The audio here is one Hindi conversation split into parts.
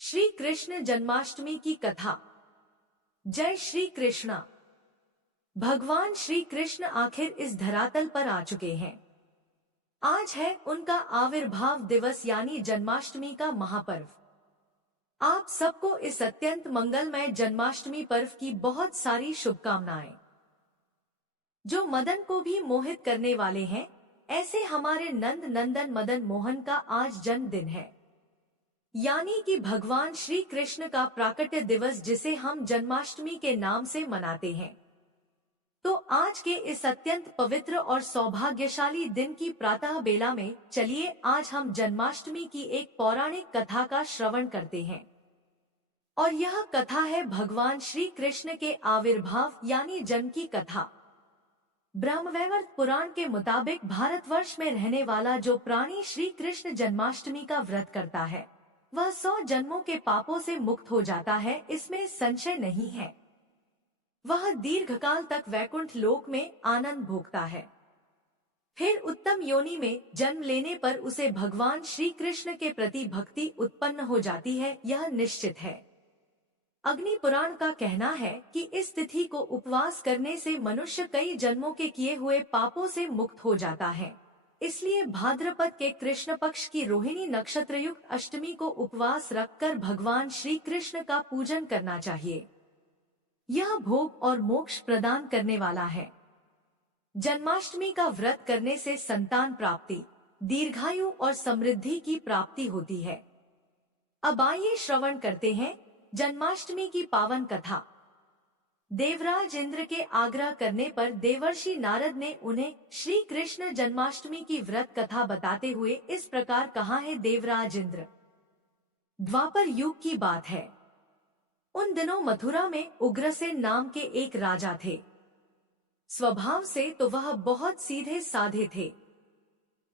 श्री कृष्ण जन्माष्टमी की कथा। जय श्री कृष्ण। भगवान श्री कृष्ण आखिर इस धरातल पर आ चुके हैं। आज है उनका आविर्भाव दिवस यानी जन्माष्टमी का महापर्व। आप सबको इस अत्यंत मंगलमय जन्माष्टमी पर्व की बहुत सारी शुभकामनाएं। जो मदन को भी मोहित करने वाले हैं, ऐसे हमारे नंद नंदन मदन मोहन का आज जन्मदिन है, यानी कि भगवान श्री कृष्ण का प्राकट्य दिवस, जिसे हम जन्माष्टमी के नाम से मनाते हैं। तो आज के इस अत्यंत पवित्र और सौभाग्यशाली दिन की प्रातः बेला में चलिए आज हम जन्माष्टमी की एक पौराणिक कथा का श्रवण करते हैं। और यह कथा है भगवान श्री कृष्ण के आविर्भाव यानी जन्म की कथा। ब्रह्मवैवर्त पुराण के मुताबिक भारतवर्ष में रहने वाला जो प्राणी श्री कृष्ण जन्माष्टमी का व्रत करता है, वह 100 जन्मों के पापों से मुक्त हो जाता है, इसमें संशय नहीं है। वह दीर्घकाल तक वैकुंठ लोक में आनंद भोगता है। फिर उत्तम योनि में जन्म लेने पर उसे भगवान श्री कृष्ण के प्रति भक्ति उत्पन्न हो जाती है, यह निश्चित है। अग्नि पुराण का कहना है कि इस तिथि को उपवास करने से मनुष्य कई जन्मों के किए हुए पापों से मुक्त हो जाता है। इसलिए भाद्रपद के कृष्ण पक्ष की रोहिणी नक्षत्र युक्त अष्टमी को उपवास रखकर भगवान श्री कृष्ण का पूजन करना चाहिए। यह भोग और मोक्ष प्रदान करने वाला है। जन्माष्टमी का व्रत करने से संतान प्राप्ति, दीर्घायु और समृद्धि की प्राप्ति होती है। अब आइए श्रवण करते हैं जन्माष्टमी की पावन कथा। देवराज इंद्र के आग्रह करने पर देवर्षि नारद ने उन्हें श्री कृष्ण जन्माष्टमी की व्रत कथा बताते हुए इस प्रकार कहा है। देवराज इंद्र, द्वापर युग की बात है। उन दिनों मथुरा में उग्रसेन नाम के एक राजा थे। स्वभाव से तो वह बहुत सीधे साधे थे।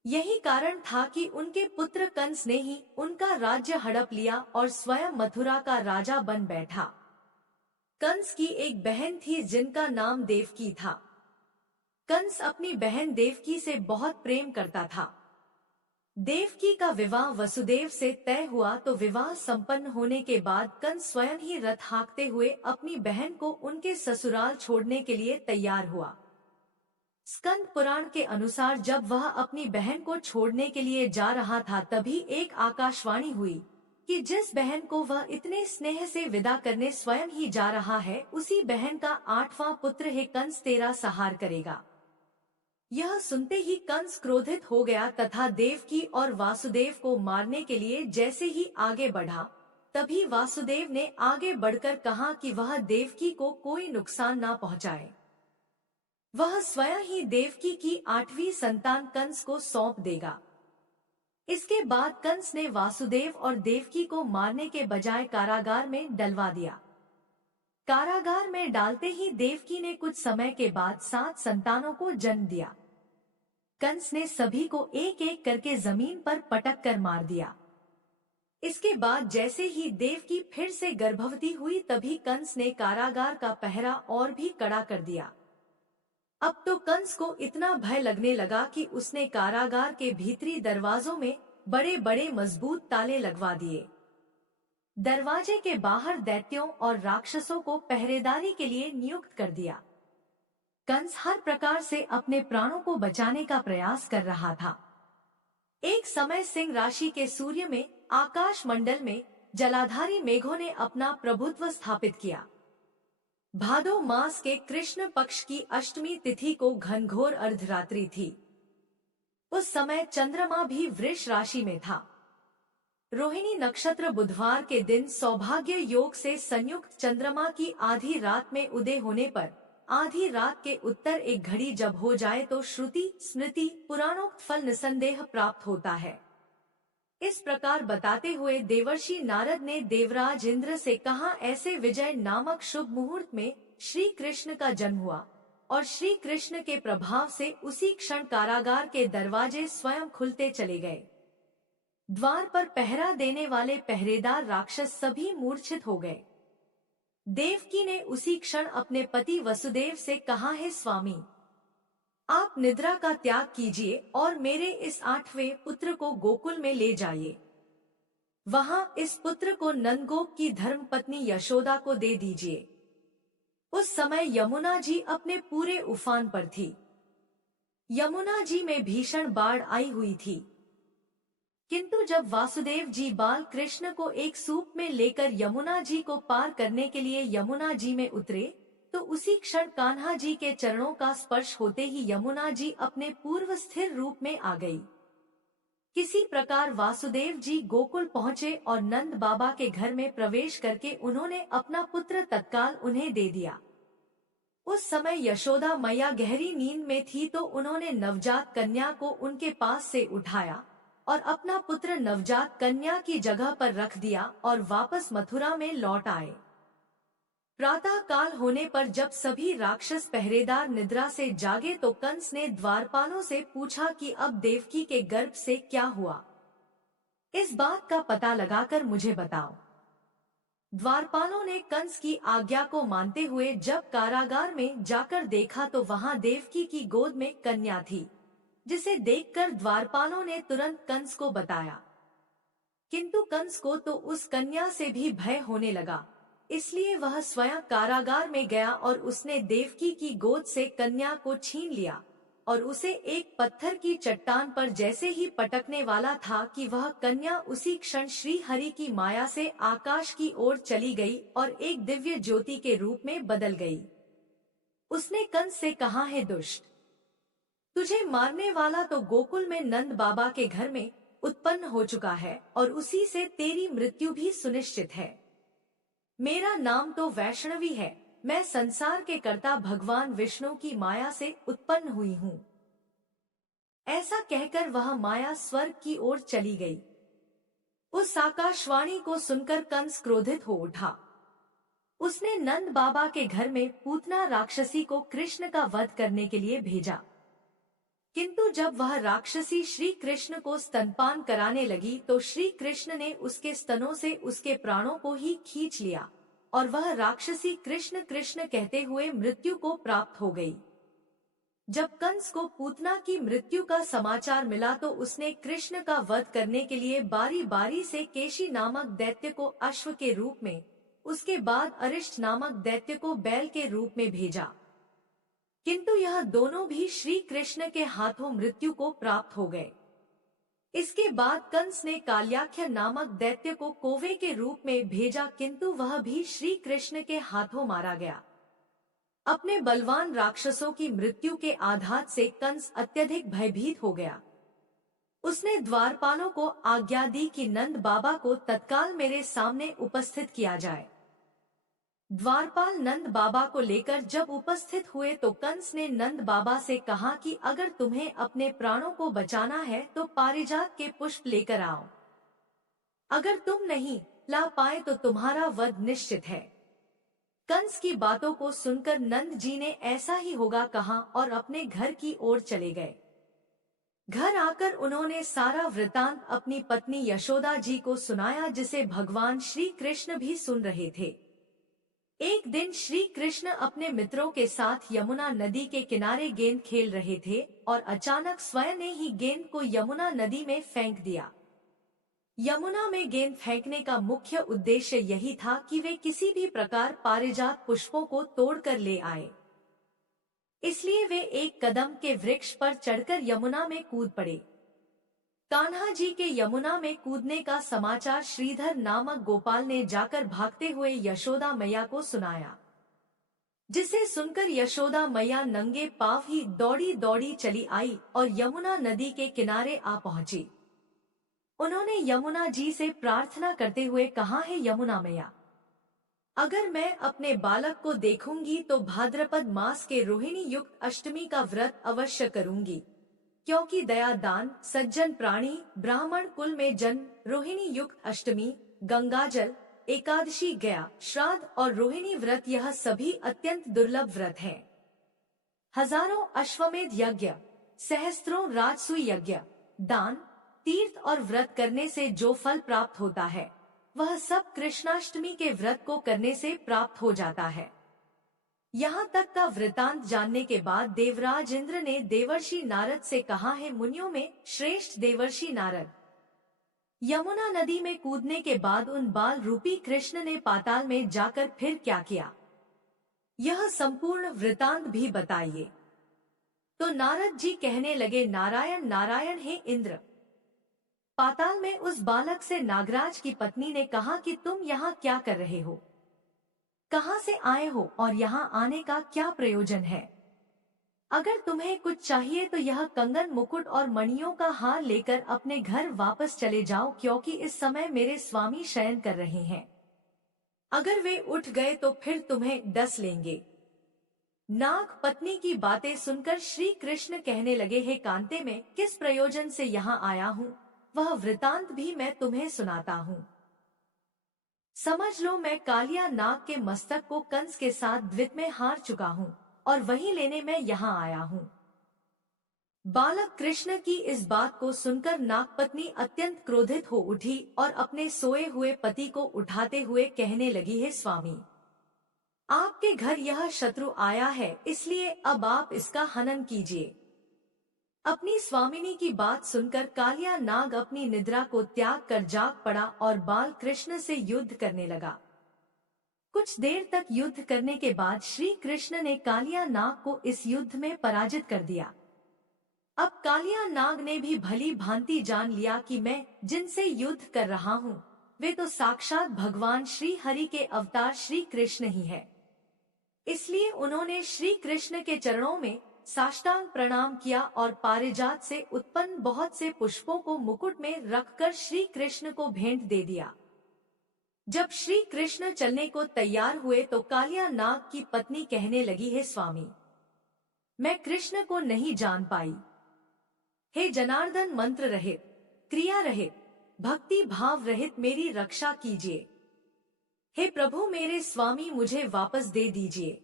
यही कारण था कि उनके पुत्र कंस ने ही उनका राज्य हड़प लिया और स्वयं मथुरा का राजा बन बैठा। कंस की एक बहन थी जिनका नाम देवकी था। कंस अपनी बहन देवकी से बहुत प्रेम करता था। देवकी का विवाह वसुदेव से तय हुआ तो विवाह संपन्न होने के बाद कंस स्वयं ही रथ हाँकते हुए अपनी बहन को उनके ससुराल छोड़ने के लिए तैयार हुआ। स्कंद पुराण के अनुसार जब वह अपनी बहन को छोड़ने के लिए जा रहा था, तभी एक आकाशवाणी हुई कि जिस बहन को वह इतने स्नेह से विदा करने स्वयं ही जा रहा है, उसी बहन का 8वां पुत्र है कंस तेरा संहार करेगा। यह सुनते ही कंस क्रोधित हो गया तथा देवकी और वासुदेव को मारने के लिए जैसे ही आगे बढ़ा, तभी वासुदेव ने आगे बढ़कर कहा कि वह देवकी को कोई नुकसान ना पहुंचाए। वह स्वयं ही देवकी की 8वीं संतान कंस को सौंप देगा। इसके बाद कंस ने वासुदेव और देवकी को मारने के बजाय कारागार में डलवा दिया। कारागार में डालते ही देवकी ने कुछ समय के बाद 7 संतानों को जन्म दिया। कंस ने सभी को एक एक करके जमीन पर पटक कर मार दिया। इसके बाद जैसे ही देवकी फिर से गर्भवती हुई, तभी कंस ने कारागार का पहरा और भी कड़ा कर दिया। अब तो कंस को इतना भय लगने लगा कि उसने कारागार के भीतरी दरवाजों में बड़े बड़े मजबूत ताले लगवा दिए। दरवाजे के बाहर दैत्यों और राक्षसों को पहरेदारी के लिए नियुक्त कर दिया। कंस हर प्रकार से अपने प्राणों को बचाने का प्रयास कर रहा था। एक समय सिंह राशि के सूर्य में आकाश मंडल में जलाधारी मेघों ने अपना प्रभुत्व स्थापित किया। भादो मास के कृष्ण पक्ष की अष्टमी तिथि को घनघोर अर्धरात्रि थी। उस समय चंद्रमा भी वृष राशि में था। रोहिणी नक्षत्र बुधवार के दिन सौभाग्य योग से संयुक्त चंद्रमा की आधी रात में उदय होने पर आधी रात के उत्तर एक घड़ी जब हो जाए तो श्रुति स्मृति पुराणोक्त फल निसंदेह प्राप्त होता है। इस प्रकार बताते हुए देवर्षि नारद ने देवराज इंद्र से कहा, ऐसे विजय नामक शुभ मुहूर्त में श्री कृष्ण का जन्म हुआ और श्री कृष्ण के प्रभाव से उसी क्षण कारागार के दरवाजे स्वयं खुलते चले गए। द्वार पर पहरा देने वाले पहरेदार राक्षस सभी मूर्छित हो गए। देवकी ने उसी क्षण अपने पति वसुदेव से कहा, है स्वामी, आप निद्रा का त्याग कीजिए और मेरे इस 8वें पुत्र को गोकुल में ले जाइए। वहां इस पुत्र को नंदगोप की धर्मपत्नी यशोदा को दे दीजिए। उस समय यमुना जी अपने पूरे उफान पर थी। यमुना जी में भीषण बाढ़ आई हुई थी। किंतु जब वासुदेव जी बाल कृष्ण को एक सूप में लेकर यमुना जी को पार करने के लिए यमुना जी में उतरे, तो उसी क्षण कान्हा जी के चरणों का स्पर्श होते ही यमुना जी अपने पूर्व स्थिर रूप में आ गई। किसी प्रकार वासुदेव जी गोकुल पहुँचे और नंद बाबा के घर में प्रवेश करके उन्होंने अपना पुत्र तत्काल उन्हें दे दिया। उस समय यशोदा मैया गहरी नींद में थी, तो उन्होंने नवजात कन्या को उनके पास से उठाया और अपना पुत्र नवजात कन्या की जगह पर रख दिया और वापस मथुरा में लौट आए। प्रातः काल होने पर जब सभी राक्षस पहरेदार निद्रा से जागे, तो कंस ने द्वारपालों से पूछा कि अब देवकी के गर्भ से क्या हुआ, इस बात का पता लगाकर मुझे बताओ। द्वारपालों ने कंस की आज्ञा को मानते हुए जब कारागार में जाकर देखा, तो वहां देवकी की गोद में कन्या थी, जिसे देखकर द्वारपालों ने तुरंत कंस को बताया। किंतु कंस को तो उस कन्या से भी भय होने लगा, इसलिए वह स्वयं कारागार में गया और उसने देवकी की गोद से कन्या को छीन लिया और उसे एक पत्थर की चट्टान पर जैसे ही पटकने वाला था कि वह कन्या उसी क्षण श्री हरि की माया से आकाश की ओर चली गई और एक दिव्य ज्योति के रूप में बदल गई। उसने कंस से कहा, है दुष्ट, तुझे मारने वाला तो गोकुल में नंद बाबा के घर में उत्पन्न हो चुका है और उसी से तेरी मृत्यु भी सुनिश्चित है। मेरा नाम तो वैष्णवी है, मैं संसार के कर्ता भगवान विष्णु की माया से उत्पन्न हुई हूँ। ऐसा कहकर वह माया स्वर्ग की ओर चली गई। उस आकाशवाणी को सुनकर कंस क्रोधित हो उठा। उसने नंद बाबा के घर में पूतना राक्षसी को कृष्ण का वध करने के लिए भेजा। किंतु जब वह राक्षसी श्री कृष्ण को स्तनपान कराने लगी, तो श्री कृष्ण ने उसके स्तनों से उसके प्राणों को ही खींच लिया और वह राक्षसी कृष्ण कृष्ण कहते हुए मृत्यु को प्राप्त हो गई। जब कंस को पूतना की मृत्यु का समाचार मिला, तो उसने कृष्ण का वध करने के लिए बारी बारी से केशी नामक दैत्य को अश्व के रूप में, उसके बाद अरिष्ट नामक दैत्य को बैल के रूप में भेजा। किंतु यह दोनों भी श्री कृष्ण के हाथों मृत्यु को प्राप्त हो गए। इसके बाद कंस ने काल्याख्य नामक दैत्य को कौवे के रूप में भेजा, किंतु वह भी श्री कृष्ण के हाथों मारा गया। अपने बलवान राक्षसों की मृत्यु के आघात से कंस अत्यधिक भयभीत हो गया। उसने द्वारपालों को आज्ञा दी कि नंद बाबा को तत्काल मेरे सामने उपस्थित किया जाए। द्वारपाल नंद बाबा को लेकर जब उपस्थित हुए, तो कंस ने नंद बाबा से कहा कि अगर तुम्हें अपने प्राणों को बचाना है तो पारिजात के पुष्प लेकर आओ। अगर तुम नहीं ला पाए तो तुम्हारा वध निश्चित है। कंस की बातों को सुनकर नंद जी ने ऐसा ही होगा कहा और अपने घर की ओर चले गए। घर आकर उन्होंने सारा वृतांत अपनी पत्नी यशोदा जी को सुनाया, जिसे भगवान श्री कृष्ण भी सुन रहे थे। एक दिन श्री कृष्ण अपने मित्रों के साथ यमुना नदी के किनारे गेंद खेल रहे थे और अचानक स्वयं ने ही गेंद को यमुना नदी में फेंक दिया। यमुना में गेंद फेंकने का मुख्य उद्देश्य यही था कि वे किसी भी प्रकार पारिजात पुष्पों को तोड़कर ले आए। इसलिए वे एक कदम के वृक्ष पर चढ़कर यमुना में कूद पड़े। कान्हा जी के यमुना में कूदने का समाचार श्रीधर नामक गोपाल ने जाकर भागते हुए यशोदा मैया को सुनाया, जिसे सुनकर यशोदा मैया नंगे पांव ही दौड़ी दौड़ी चली आई और यमुना नदी के किनारे आ पहुंची। उन्होंने यमुना जी से प्रार्थना करते हुए कहा, है यमुना मैया, अगर मैं अपने बालक को देखूंगी तो भाद्रपद मास के रोहिणी युक्त अष्टमी का व्रत अवश्य करूंगी, क्योंकि दया दान सज्जन प्राणी ब्राह्मण कुल में जन्म, रोहिणी युक्त अष्टमी, गंगाजल, एकादशी, गया श्राद्ध और रोहिणी व्रत, यह सभी अत्यंत दुर्लभ व्रत हैं। हजारों अश्वमेध यज्ञ, सहस्त्रों राजसूय यज्ञ, दान, तीर्थ और व्रत करने से जो फल प्राप्त होता है, वह सब कृष्णाष्टमी के व्रत को करने से प्राप्त हो जाता है। यहाँ तक का वृतांत जानने के बाद देवराज इंद्र ने देवर्षि नारद से कहा, है मुनियों में श्रेष्ठ देवर्षि नारद, यमुना नदी में कूदने के बाद उन बाल रूपी कृष्ण ने पाताल में जाकर फिर क्या किया, यह संपूर्ण वृतांत भी बताइए। तो नारद जी कहने लगे, नारायण नारायण हे इंद्र। पाताल में उस बालक से नागराज की पत्नी ने कहा कि तुम यहाँ क्या कर रहे हो, कहाँ से आए हो और यहाँ आने का क्या प्रयोजन है। अगर तुम्हें कुछ चाहिए तो यह कंगन, मुकुट और मणियों का हार लेकर अपने घर वापस चले जाओ, क्योंकि इस समय मेरे स्वामी शयन कर रहे हैं। अगर वे उठ गए तो फिर तुम्हें डस लेंगे। नाग पत्नी की बातें सुनकर श्री कृष्ण कहने लगे, हे कांते, मैं किस प्रयोजन से यहाँ आया हूँ वह वृतांत भी मैं तुम्हें सुनाता हूँ। समझ लो, मैं कालिया नाग के मस्तक को कंस के साथ द्वित में हार चुका हूँ और वही लेने मैं यहाँ आया हूँ। बालक कृष्ण की इस बात को सुनकर नागपत्नी अत्यंत क्रोधित हो उठी और अपने सोए हुए पति को उठाते हुए कहने लगी, हे स्वामी, आपके घर यह शत्रु आया है, इसलिए अब आप इसका हनन कीजिए। अपनी स्वामिनी की बात सुनकर कालिया नाग अपनी निद्रा को त्याग कर जाग पड़ा और बाल कृष्ण से युद्ध करने लगा। कुछ देर तक युद्ध करने के बाद श्री कृष्ण ने कालिया नाग को इस युद्ध में पराजित कर दिया। अब कालिया नाग ने भी भली भांति जान लिया कि मैं जिनसे युद्ध कर रहा हूँ वे तो साक्षात भगवान श्री हरि के अवतार श्री कृष्ण ही है। इसलिए उन्होंने श्री कृष्ण के चरणों में साष्टांग प्रणाम किया और पारिजात से उत्पन्न बहुत से पुष्पों को मुकुट में रखकर श्री कृष्ण को भेंट दे दिया। जब श्री कृष्ण चलने को तैयार हुए तो कालिया नाग की पत्नी कहने लगी, हे स्वामी, मैं कृष्ण को नहीं जान पाई। हे जनार्दन, मंत्र रहित, क्रिया रहित, भक्ति भाव रहित मेरी रक्षा कीजिए। हे प्रभु, मेरे स्वामी, मुझे वापस दे दीजिए।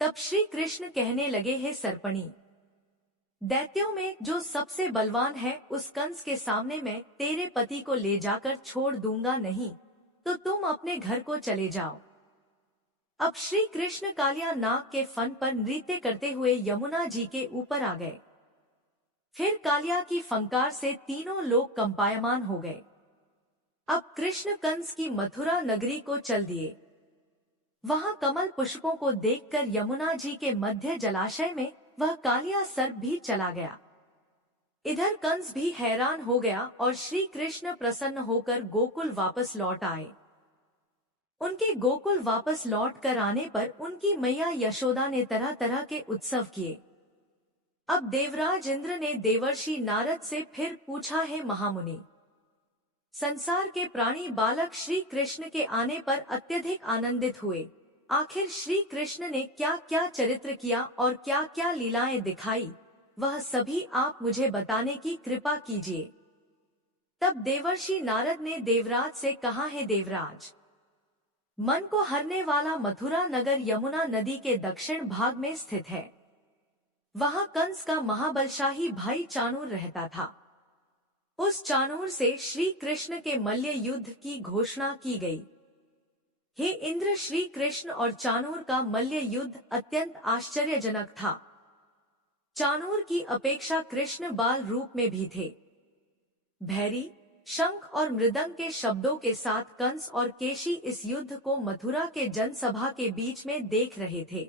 तब श्री कृष्ण कहने लगे, हे सर्पणी, दैत्यों में जो सबसे बलवान है उस कंस के सामने मैं तेरे पति को ले जाकर छोड़ दूंगा नहीं, तो तुम अपने घर को चले जाओ। अब श्री कृष्ण कालिया नाग के फन पर नृत्य करते हुए यमुना जी के ऊपर आ गए। फिर कालिया की फंकार से तीनों लोग कंपायमान हो गए। अब कृष्ण कंस की मथुरा नगरी को चल दिए। वहां कमल पुष्पों को देखकर यमुना जी के मध्य जलाशय में वह कालिया सर्प भी चला गया। इधर कंस भी हैरान हो गया और श्री कृष्ण प्रसन्न होकर गोकुल वापस लौट आए। उनके गोकुल वापस लौट कर आने पर उनकी मैया यशोदा ने तरह तरह के उत्सव किए। अब देवराज इंद्र ने देवर्षि नारद से फिर पूछा, है महामुनि, संसार के प्राणी बालक श्री कृष्ण के आने पर अत्यधिक आनंदित हुए। आखिर श्री कृष्ण ने क्या क्या चरित्र किया और क्या क्या लीलाएं दिखाई, वह सभी आप मुझे बताने की कृपा कीजिए। तब देवर्षि नारद ने देवराज से कहा, है देवराज, मन को हरने वाला मथुरा नगर यमुना नदी के दक्षिण भाग में स्थित है। वहां कंस का महाबलशाही भाई चाणूर रहता था। उस चाणूर से श्री कृष्ण के मल्ल युद्ध की घोषणा की गई। हे इंद्र, श्री कृष्ण और चाणूर का मल्ल युद्ध अत्यंत आश्चर्यजनक था। चाणूर की अपेक्षा कृष्ण बाल रूप में भी थे। भैरी, शंख और मृदंग के शब्दों के साथ कंस और केशी इस युद्ध को मथुरा के जनसभा के बीच में देख रहे थे।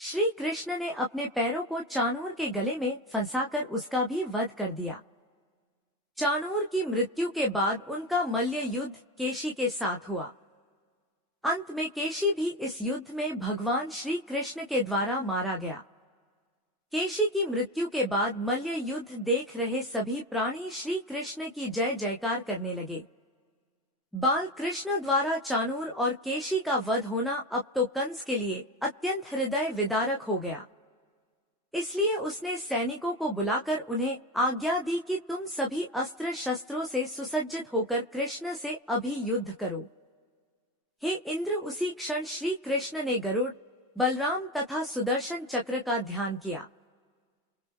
श्री कृष्ण ने अपने पैरों को चाणूर के गले में फंसाकर उसका भी वध कर दिया। चाणूर की मृत्यु के बाद उनका मल्ल युद्ध केशी के साथ हुआ। अंत में केशी भी इस युद्ध में भगवान श्री कृष्ण के द्वारा मारा गया। केशी की मृत्यु के बाद मल्ल युद्ध देख रहे सभी प्राणी श्री कृष्ण की जय जयकार करने लगे। बाल कृष्ण द्वारा चाणूर और केशी का वध होना अब तो कंस के लिए अत्यंत हृदय विदारक हो गया। इसलिए उसने सैनिकों को बुलाकर उन्हें आज्ञा दी कि तुम सभी अस्त्र शस्त्रों से सुसज्जित होकर कृष्ण से अभी युद्ध करो। हे इंद्र, उसी क्षण श्री कृष्ण ने गरुड़, बलराम तथा सुदर्शन चक्र का ध्यान किया,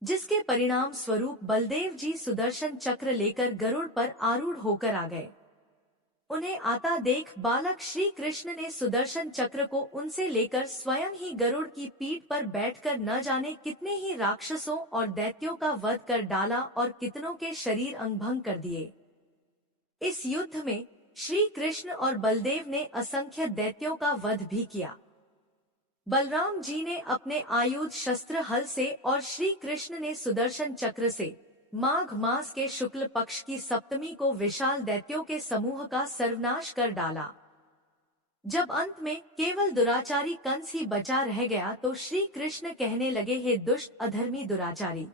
जिसके परिणाम स्वरूप बलदेव जी सुदर्शन चक्र लेकर गरुड़ पर आरूढ़ होकर आ गए। उन्हें आता देख बालक श्री कृष्ण ने सुदर्शन चक्र को उनसे लेकर स्वयं ही गरुड़ की पीठ पर बैठकर न जाने कितने ही राक्षसों और दैत्यों का वध कर डाला और कितनों के शरीर अंगभंग कर दिए। इस युद्ध में श्री कृष्ण और बलदेव ने असंख्य दैत्यों का वध भी किया। बलराम जी ने अपने आयुध शस्त्र हल से और श्री कृष्ण ने सुदर्शन चक्र से माघ मास के शुक्ल पक्ष की सप्तमी को विशाल दैत्यों के समूह का सर्वनाश कर डाला। जब अंत में केवल दुराचारी कंस ही बचा रह गया तो श्री कृष्ण कहने लगे, हे दुष्ट अधर्मी दुराचारी,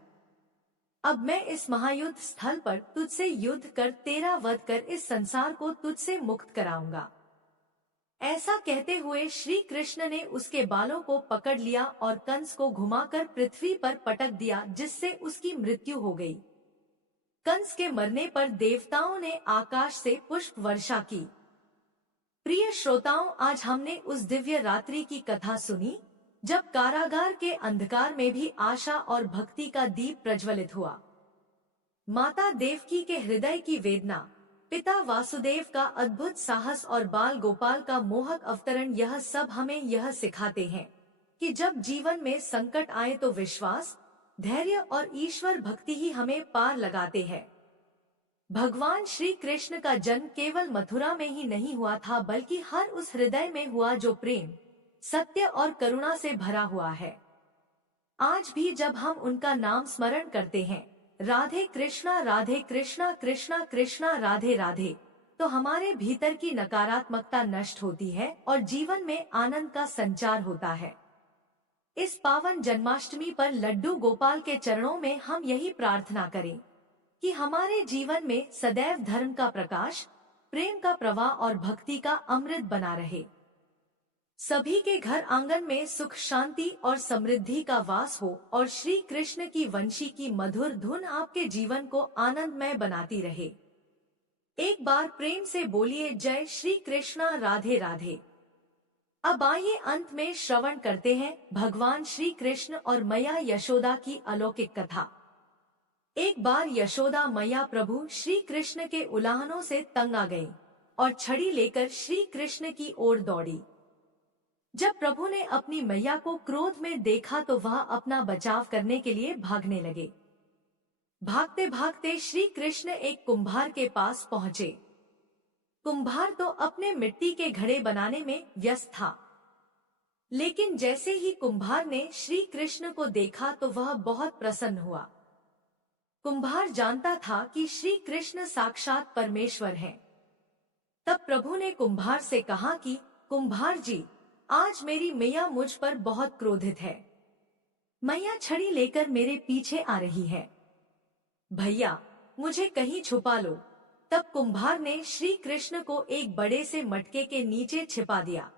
अब मैं इस महायुद्ध स्थल पर तुझसे युद्ध कर तेरा वध कर इस संसार को तुझसे मुक्त कराऊंगा। ऐसा कहते हुए श्री कृष्ण ने उसके बालों को पकड़ लिया और कंस को घुमाकर पृथ्वी पर पटक दिया, जिससे उसकी मृत्यु हो गई। कंस के मरने पर देवताओं ने आकाश से पुष्प वर्षा की। प्रिय श्रोताओं, आज हमने उस दिव्य रात्रि की कथा सुनी जब कारागार के अंधकार में भी आशा और भक्ति का दीप प्रज्वलित हुआ। माता देवकी के हृदय की वेदना, पिता वासुदेव का अद्भुत साहस और बाल गोपाल का मोहक अवतरण, यह सब हमें यह सिखाते हैं कि जब जीवन में संकट आए तो विश्वास, धैर्य और ईश्वर भक्ति ही हमें पार लगाते हैं। भगवान श्री कृष्ण का जन्म केवल मथुरा में ही नहीं हुआ था, बल्कि हर उस हृदय में हुआ जो प्रेम, सत्य और करुणा से भरा हुआ है। आज भी जब हम उनका नाम स्मरण करते हैं, राधे कृष्णा कृष्णा कृष्णा राधे राधे, तो हमारे भीतर की नकारात्मकता नष्ट होती है और जीवन में आनंद का संचार होता है। इस पावन जन्माष्टमी पर लड्डू गोपाल के चरणों में हम यही प्रार्थना करें कि हमारे जीवन में सदैव धर्म का प्रकाश, प्रेम का प्रवाह और भक्ति का अमृत बना रहे। सभी के घर आंगन में सुख, शांति और समृद्धि का वास हो और श्री कृष्ण की वंशी की मधुर धुन आपके जीवन को आनंदमय बनाती रहे। एक बार प्रेम से बोलिए, जय श्री कृष्णा, राधे राधे। अब आइए अंत में श्रवण करते हैं भगवान श्री कृष्ण और मैया यशोदा की अलौकिक कथा। एक बार यशोदा मैया प्रभु श्री कृष्ण के उलाहनों से तंग आ गई और छड़ी लेकर श्री कृष्ण की ओर दौड़ी। जब प्रभु ने अपनी मैया को क्रोध में देखा तो वह अपना बचाव करने के लिए भागने लगे। भागते भागते श्री कृष्ण एक कुम्हार के पास पहुँचे। कुम्हार तो अपने मिट्टी के घड़े बनाने में व्यस्त था, लेकिन जैसे ही कुम्हार ने श्री कृष्ण को देखा तो वह बहुत प्रसन्न हुआ। कुम्हार जानता था कि श्री कृष्ण साक्षात परमेश्वर हैं। तब प्रभु ने कुम्हार से कहा कि कुम्हार जी, आज मेरी मैया मुझ पर बहुत क्रोधित है। मैया छड़ी लेकर मेरे पीछे आ रही है। भैया, मुझे कहीं छुपा लो। तब कुम्हार ने श्री कृष्ण को एक बड़े से मटके के नीचे छिपा दिया।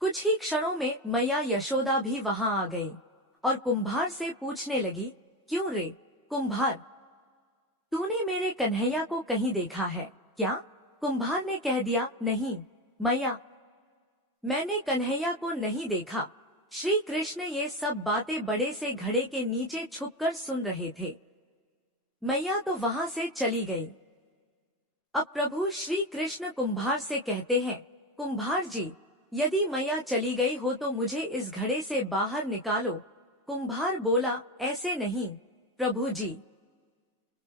कुछ ही क्षणों में मैया यशोदा भी वहां आ गई और कुम्हार से पूछने लगी, क्यों रे कुम्हार, तूने मेरे कन्हैया को कहीं देखा है क्या? कुम्हार ने कह दिया, नहीं मैया, मैंने कन्हैया को नहीं देखा। श्री कृष्ण ये सब बातें बड़े से घड़े के नीचे छुपकर सुन रहे थे। मैया तो वहां से चली गई। अब प्रभु श्री कृष्ण कुम्हार से कहते हैं, कुम्हार जी, यदि मैया चली गई हो तो मुझे इस घड़े से बाहर निकालो। कुम्हार बोला, ऐसे नहीं प्रभु जी,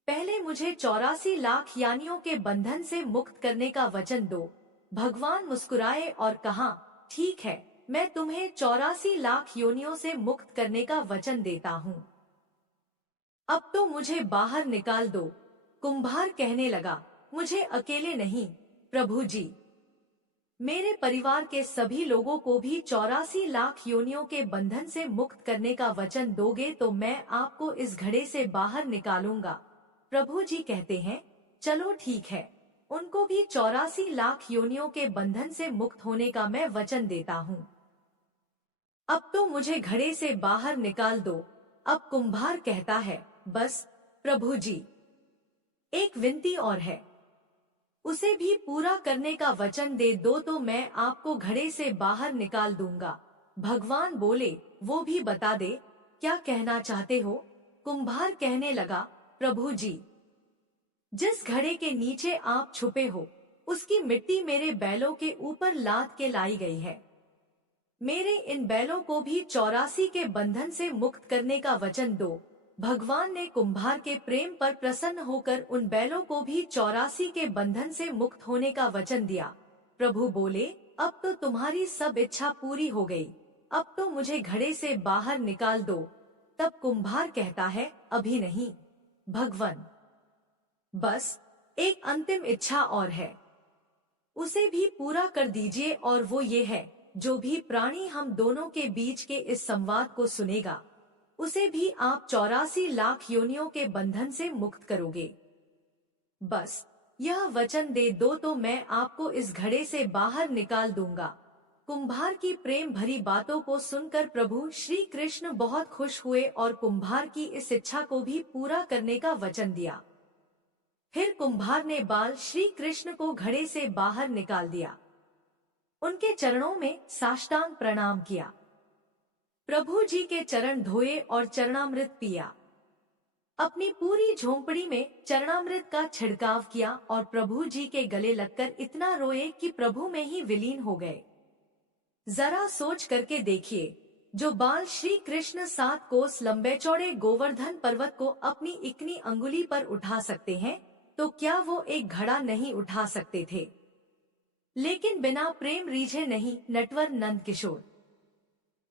पहले मुझे 84 लाख यानियों के बंधन से मुक्त करने का वचन दो। भगवान मुस्कुराए और कहा, ठीक है, मैं तुम्हें 84 लाख योनियों से मुक्त करने का वचन देता हूँ। अब तो मुझे बाहर निकाल दो। कुम्हार कहने लगा, मुझे अकेले नहीं प्रभु जी, मेरे परिवार के सभी लोगों को भी 84 लाख योनियों के बंधन से मुक्त करने का वचन दोगे तो मैं आपको इस घड़े से बाहर निकालूंगा। प्रभु जी कहते हैं, चलो ठीक है, उनको भी 84 लाख योनियों के बंधन से मुक्त होने का मैं वचन देता हूँ। अब तो मुझे घड़े से बाहर निकाल दो। अब कुम्हार कहता है, बस प्रभु जी, एक विनती और है, उसे भी पूरा करने का वचन दे दो तो मैं आपको घड़े से बाहर निकाल दूंगा। भगवान बोले, वो भी बता दे, क्या कहना चाहते हो? कुम्हार कहने लगा, प्रभु जी, जिस घड़े के नीचे आप छुपे हो उसकी मिट्टी मेरे बैलों के ऊपर लाद के लाई गई है। मेरे इन बैलों को भी 84 के बंधन से मुक्त करने का वचन दो। भगवान ने कुम्हार के प्रेम पर प्रसन्न होकर उन बैलों को भी 84 के बंधन से मुक्त होने का वचन दिया। प्रभु बोले, अब तो तुम्हारी सब इच्छा पूरी हो गई, अब तो मुझे घड़े से बाहर निकाल दो। तब कुम्हार कहता है, अभी नहीं भगवान, बस एक अंतिम इच्छा और है, उसे भी पूरा कर दीजिए, और वो ये है, जो भी प्राणी हम दोनों के बीच के इस संवाद को सुनेगा, उसे भी आप 84 लाख योनियों के बंधन से मुक्त करोगे। बस यह वचन दे दो तो मैं आपको इस घड़े से बाहर निकाल दूंगा। कुम्हार की प्रेम भरी बातों को सुनकर प्रभु श्री कृष्ण बहुत खुश हुए और कुम्हार की इस इच्छा को भी पूरा करने का वचन दिया। फिर कुम्हार ने बाल श्री कृष्ण को घड़े से बाहर निकाल दिया, उनके चरणों में साष्टांग प्रणाम किया, प्रभु जी के चरण धोए और चरणामृत पिया, अपनी पूरी झोंपड़ी में चरणामृत का छिड़काव किया और प्रभु जी के गले लगकर इतना रोए कि प्रभु में ही विलीन हो गए। जरा सोच करके देखिए, जो बाल श्री कृष्ण 7 कोस लंबे चौड़े गोवर्धन पर्वत को अपनी इकनी अंगुली पर उठा सकते हैं, तो क्या वो एक घड़ा नहीं उठा सकते थे? लेकिन बिना प्रेम रीझे नहीं नटवर नंद किशोर।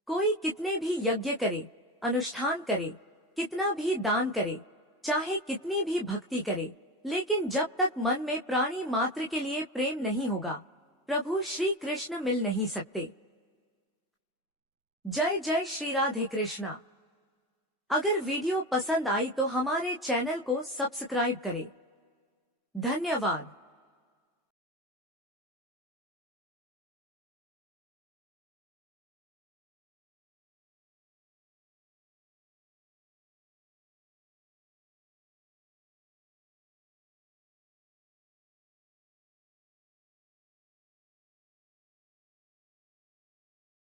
कोई कितने भी यज्ञ करे, अनुष्ठान करे, कितना भी दान करे, चाहे कितनी भी भक्ति करे, लेकिन जब तक मन में प्राणी मात्र के लिए प्रेम नहीं होगा, प्रभु श्री कृष्ण मिल नहीं सकते। जय जय श्री राधे कृष्णा। अगर वीडियो पसंद आई तो हमारे चैनल को सब्सक्राइब करें। धन्यवाद।